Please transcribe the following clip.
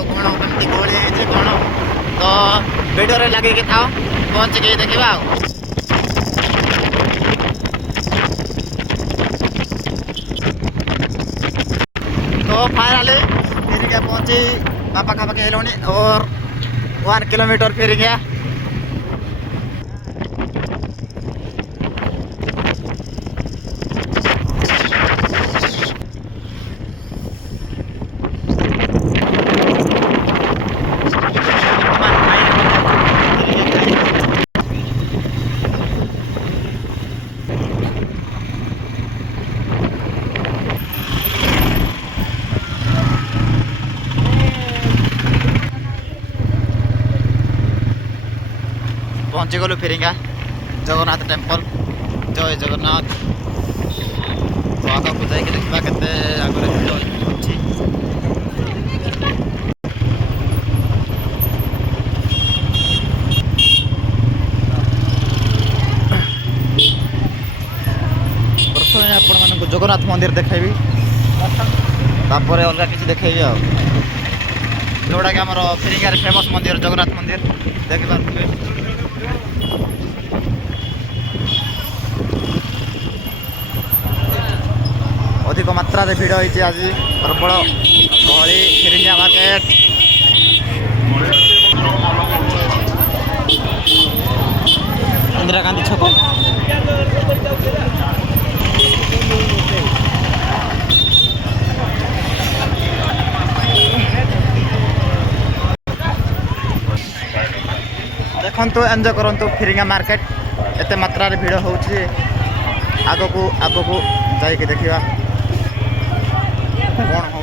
कौन कमी गहली है कौन तो वीडियो लगे था पहुँच के देखा तो फाइनली फिर क्या पहुँची पाखापाखि हेलुनी और 1 किलोमीटर फिर गया पहुँची गलु फेरिंगा जगन्नाथ टेम्पल जय जगन्नाथ तो आगे को जाइए देखा के आगे भिड़ अच्छी प्रथम आपण मानक जगन्नाथ मंदिर देखेबी तापर अलग किसी देखेबी जोड़ा कि आम फेरिंगार फेमस मंदिर जगन्नाथ मंदिर देखिए अधिक मात्रा भिड़ होती आज प्रबल गहली फेरिंगा मार्केट इंदिरा गांधी छक देखु एंजॉय करूँ फेरिंगा मार्केट एत मात्रा भिड़ हो आगक जाइए देखा कौन हो